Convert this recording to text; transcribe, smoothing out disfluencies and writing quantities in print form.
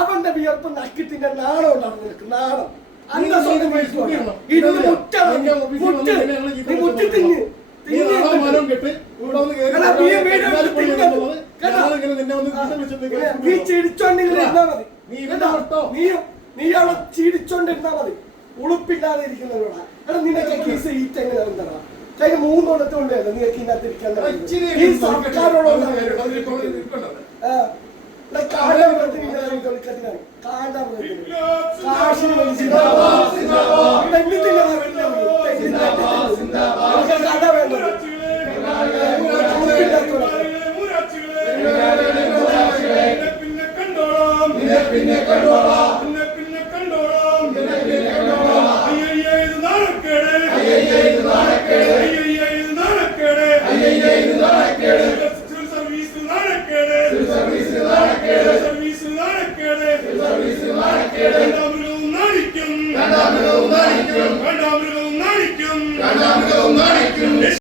അവന്റെ വിയർപ്പ് നക്കിത്തിന്റെ നാണം ഉണ്ടാവും നിനക്ക് നാണം നീ ചിരിച്ചോണ്ടിരുന്നാ മതി. നീ അവിടെ ചിരിച്ചോണ്ടിരുന്നാ മതി. ഉളുപ്പില്ലാതെ ഇരിക്കുന്നവരോടാ. എടാ നിനക്ക് കേസ് ഈറ്റ് എങ്ങനെ എന്താ കഴിഞ്ഞ 3 കൊല്ലത്തോണ്ടല്ലോ നിങ്ങൾക്ക് ഇതിനകത്ത് ഇരിക്കാൻ ഈ സർക്കാരോട് പിന്നെ കണ്ടോ